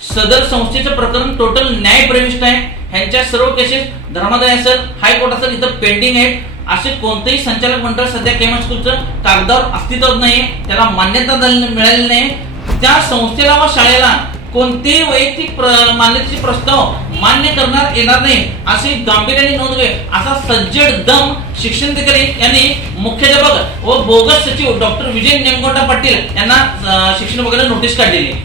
सदर संस्थेचं प्रकरण टोटल न्यायप्रविष्ट आहे. ह्यांच्या सर्व केसेस धर्मादाय असेल हायकोर्ट असेल इथं पेंडिंग आहे असे कोणतेही संचालक मंडळ सध्या केम स्कूलचं कागदावर अस्तित्वात नाही त्याला मान्यता मिळालेली नाही त्या संस्थेला व शाळेला कोणतेही वैयक्तिक मान्यतेचे प्रस्ताव मान्य करण्यात येणार नाही. असे गांभीर्याने नोंद घे. असा सज्जड दम शिक्षण अधिकारी यांनी मुख्याध्यापक व बोगस सचिव डॉक्टर विजय नेमगोंडा पाटील यांना शिक्षण विभागाने नोटीस काढलेली आहे.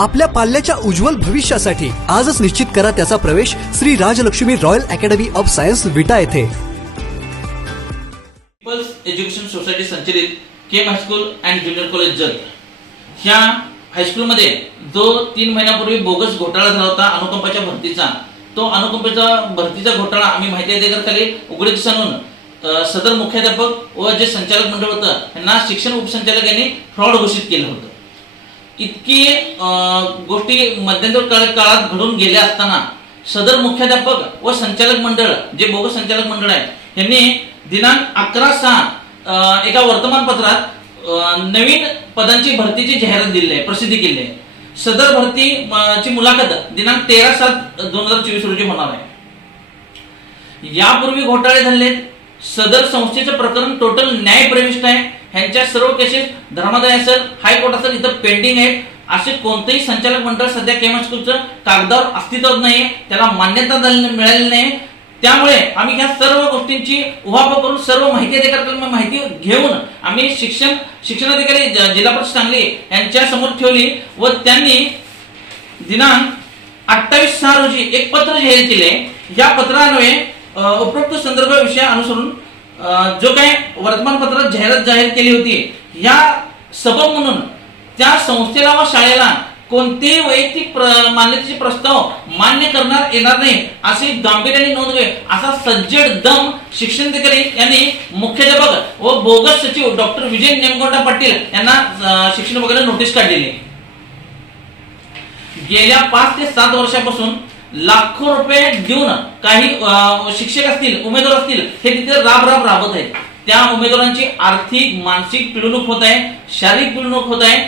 आपल्या पाल्याच्या उज्ज्वल भविष्यासाठी आजच निश्चित करा त्याचा प्रवेश Shri Rajalakshmi royal academy of science Vita येथे. पीपल्स एज्युकेशन सोसायटी संचलित Kem high school and junior college Jat ह्या हायस्कूलमध्ये जो तीन महिन्यापूर्वी बोगस घोटाळा झाला होता अनुकंपाच्या भरतीचा तो अनुकंपाचा भरतीचा घोटाळा आम्ही माहिती अधिकार खाली आणून सदर मुख्याध्यापक व जे संचालक मंडळ होतं यांना शिक्षण उपसंचालक यांनी फ्रॉड घोषित केलं होतं. इतकी गोष्टी मध्यंतर काळात घडून गेल्या असताना सदर मुख्याध्यापक व संचालक मंडळ जे बोग संचालक मंडळ आहे यांनी दिनांक अकरा सहा एका वर्तमानपत्रात नवीन पदांची भरतीची जाहिरात दिली आहे प्रसिद्धी केली आहे. सदर भरती ची मुलाखत दिनांक तेरा सात दोन हजार चोवीस रोजी होणार आहे. यापूर्वी घोटाळे झाले सदर संस्थेचं प्रकरण टोटल न्यायप्रविष्ट आहे. ह्यांच्या सर्व केसेस धर्मादाय असेल हायकोर्ट असेल इथं पेंडिंग आहे असे कोणतेही संचालक मंडळ सध्या केम स्कूलचं कागदावर अस्तित्वात नाही त्याला मान्यता मिळालेली नाही त्यामुळे आम्ही ह्या सर्व गोष्टींची उहापोह करून सर्व माहिती अधिकाऱ्यांकडून माहिती घेऊन आम्ही शिक्षण शिक्षणाधिकारी जिल्हा परिषद सांगली यांच्या समोर ठेवली व त्यांनी दिनांक अठ्ठावीस सहा रोजी एक पत्र जाहीर केले. या पत्रान्वये उपरोक्त संदर्भ विषय अनुसरून जो काही वर्तमानपत्रात जाहिरात जाहीर केली होती या सबब म्हणून त्या संस्थेला व शाळेला कोणतेही वैयक्तिक प्र- मान्यतेचे प्रस्ताव मान्य करण्यात येणार नाही अशी गांभीर्याने नोंद घे असा सज्जड दम शिक्षण अधिकारी यांनी मुख्याध्यापक व बोगस सचिव डॉक्टर विजय नेमगोंडा पाटील यांना शिक्षण विभागाने नोटीस काढलेली. गेल्या पाच ते सात वर्षापासून लाखो रुपये देऊन काही शिक्षक असतील उमेदवार असतील हे तिथे राब राब राबत आहेत. त्या उमेदवारांची आर्थिक मानसिक पिळवणूक होत आहे शारीरिक पिळवणूक होत आहे.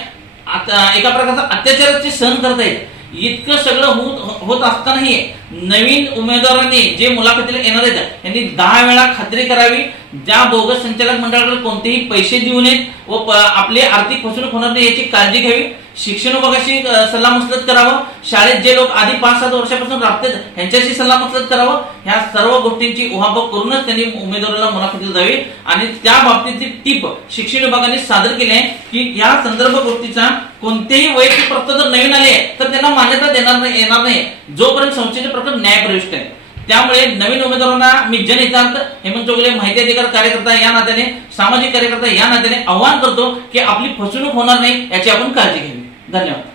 आता एका प्रकारचा अत्याचाराचे सहन करत आहेत. इतकं सगळं होत होत असतानाही नवीन उमेदवारांनी जे मुलाखतीला येणार आहेत यांनी दहा वेळा खात्री करावी. ज्या बोगस संचालक मंडळाकडे कोणतेही पैसे देऊ नयेत व आपली आर्थिक फसवणूक होणार नाही याची काळजी घ्यावी. शिक्षण विभागाशी सल्लामसलत करावं. शाळेत जे लोक आधी पाच सात वर्षापासून राबतात ह्यांच्याशी सल्लामसलत करावं. ह्या सर्व गोष्टींची उहापोह करूनच त्यांनी उमेदवाराला मुलाखतीला जावी आणि त्या बाबतीतली टीप शिक्षण विभागाने सादर केली आहे की या संदर्भ गोष्टीचा कोणतेही वैयक्तिक प्रस्ताव जर नवीन आले तर त्यांना मान्यता देणार नाही येणार नाही. जोपर्यंत संस्थेचे प्रकरण न्यायप्रविष्ट आहे त्यामुळे नवीन उमेदवारांना मी जनहितार्थ हेमंत चौगुले माहिती अधिकार कार्यकर्ता या नात्याने सामाजिक कार्यकर्ता या नात्याने आवाहन करतो की आपली फसवणूक होणार नाही याची आपण काळजी घ्यावी. धन्यवाद.